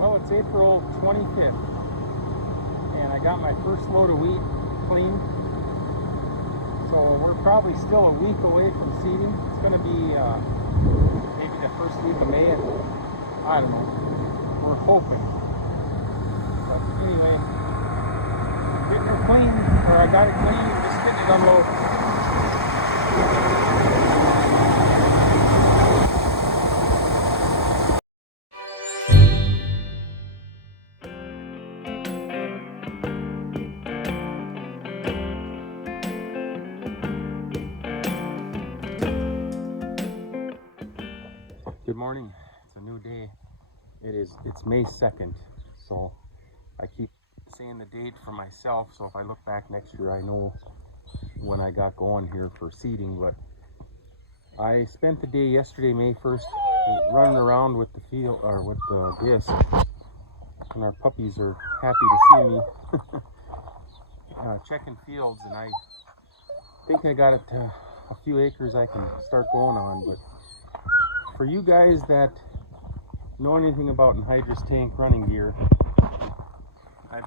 Well, it's April 25th, and I got my first load of wheat cleaned. So we're probably still a week away from seeding. It's going to be maybe the first week of May. I don't know. We're hoping. But anyway, getting her clean, or I got it clean, and just getting it unloaded. Good morning. It's a new day. It's May 2nd, so I keep saying the date for myself, so if I look back next year I know when I got going here for seeding. But I spent the day yesterday, May 1st, running around with the field, or with the disc, and our puppies are happy to see me. Checking fields, and I think I got a few acres I can start going on. But for you guys that know anything about anhydrous tank running gear, I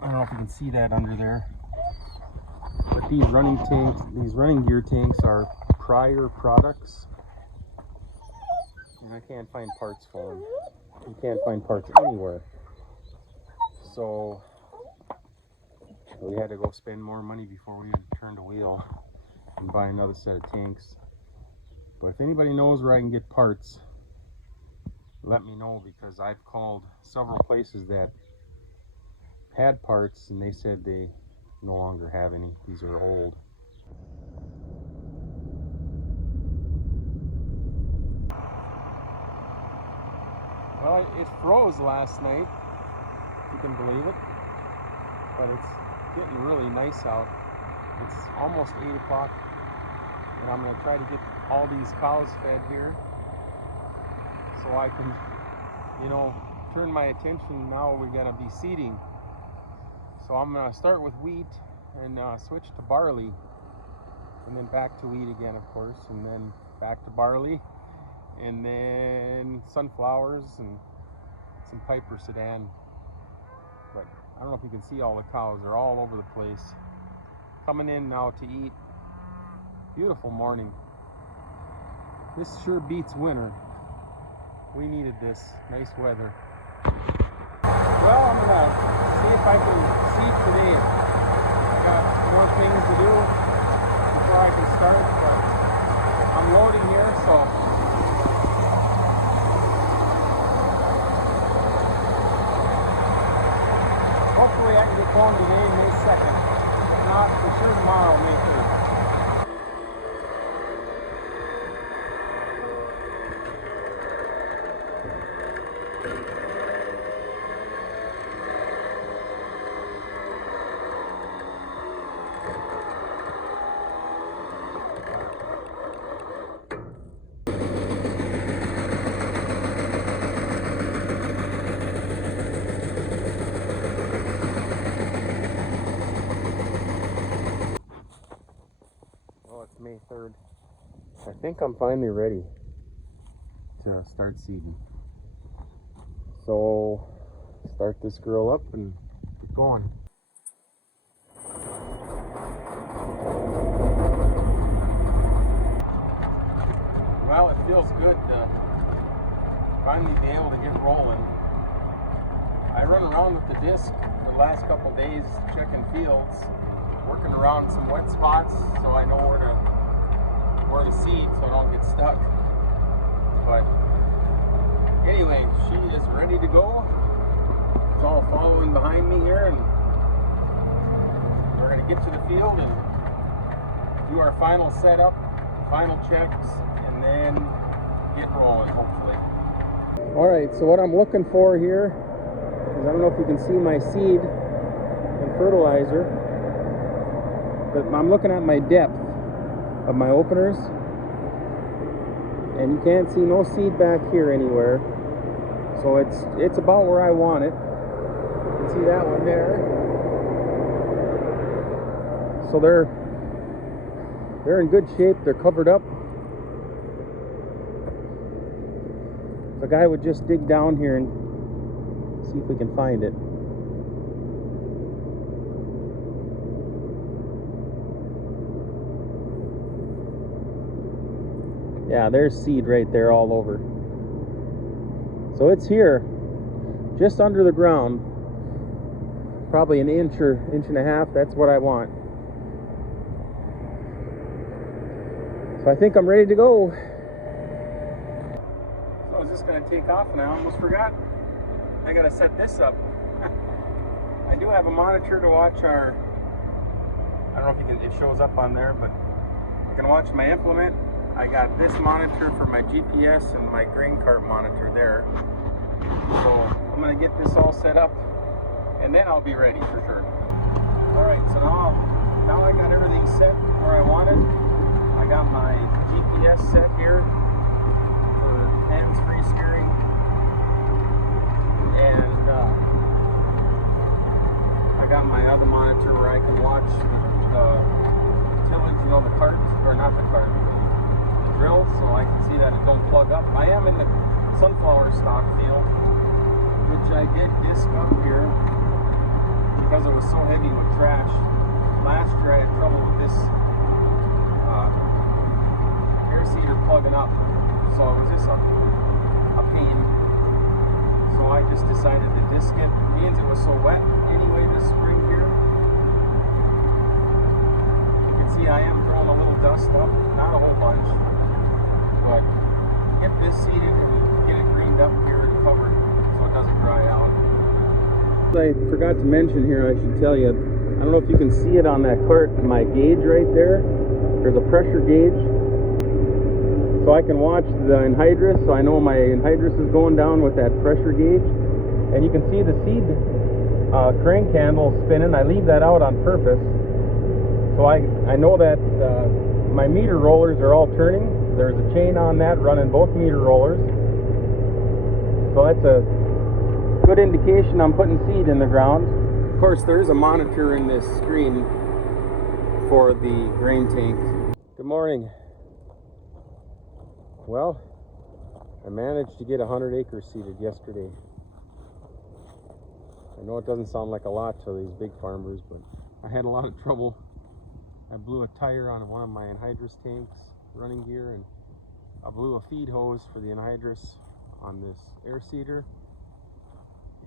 don't know if you can see that under there, but these running gear tanks are prior products, and I can't find parts for them. You can't find parts anywhere, so we had to go spend more money before we even turned a wheel and buy another set of tanks. But if anybody knows where I can get parts, let me know, because I've called several places that had parts and they said they no longer have any. These are old. Well, it froze last night, if you can believe it, but it's getting really nice out. It's almost 8 o'clock, and I'm going to try to get all these cows fed here so I can, turn my attention. Now we're going to be seeding. So I'm going to start with wheat and switch to barley, and then back to wheat again, of course, and then back to barley, and then sunflowers and some Piper Sedan. But I don't know if you can see all the cows. They're all over the place, coming in now to eat. Beautiful morning. This sure beats winter. We needed this nice weather. Well, I'm gonna see if I can seed today. I got more things to do before I can start, but I'm loading here, so hopefully I can get going today, May 2nd. If not, for sure tomorrow, May 3rd. May 3rd. I think I'm finally ready to start seeding. So start this girl up and get going. Well, it feels good to finally be able to get rolling. I run around with the disc the last couple days checking fields, working around some wet spots so I know where to seed so I don't get stuck. But anyway, she is ready to go. It's all following behind me here, and we're going to get to the field and do our final setup, final checks, and then get rolling, hopefully. Alright, so what I'm looking for here is, I don't know if you can see my seed and fertilizer, but I'm looking at my depth of my openers, and you can't see no seed back here anywhere. So it's about where I want it. You can see that one there. So they're in good shape. They're covered up. If I a guy would just dig down here and see if we can find it. Yeah, there's seed right there all over. So it's here, just under the ground, probably an inch or inch and a half. That's what I want. So I think I'm ready to go. So I was just going to take off and I almost forgot. I got to set this up. I do have a monitor to watch our, I don't know if it shows up on there, but I can watch my implement. I got this monitor for my GPS and my grain cart monitor there. So I'm going to get this all set up and then I'll be ready for sure. Alright, so now I got everything set where I want it. I got my GPS set here for hands-free steering. And I got my other monitor where I can watch the tillage, you know, the cart, or not the cart, the drill, so I can see that it don't plug up. I am in the sunflower stock field, which I did disc up here because it was so heavy with trash. Last year I had trouble with this air seeder plugging up, so it was just a pain. So I just decided to disc it. Being it was so wet anyway this spring here. You can see I am throwing a little dust up, not a whole bunch, but get this seeded and get it greened up here and covered so it doesn't dry out. I forgot to mention here, I should tell you, I don't know if you can see it on that cart, my gauge right there. There's a pressure gauge. So I can watch the anhydrous, so I know my anhydrous is going down with that pressure gauge. And you can see the seed crank handle spinning. I leave that out on purpose. So I know that my meter rollers are all turning. There's a chain on that running both meter rollers. So that's a good indication I'm putting seed in the ground. Of course, there's a monitor in this screen for the grain tank. Good morning. Well, I managed to get 100 acres seeded yesterday. I know it doesn't sound like a lot to these big farmers, but I had a lot of trouble. I blew a tire on one of my anhydrous tanks, running gear, and I blew a feed hose for the anhydrous on this air seeder.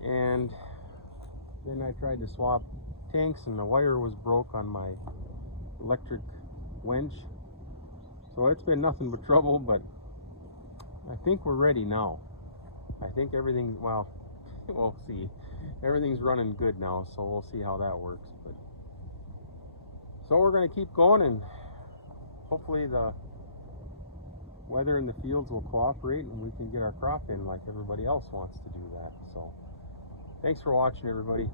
And then I tried to swap tanks and the wire was broke on my electric winch. So it's been nothing but trouble, but I think we're ready now. I think everything, well, we'll see. Everything's running good now, so we'll see how that works. But so we're going to keep going, and hopefully the weather in the fields will cooperate and we can get our crop in like everybody else wants to do that. So thanks for watching, everybody.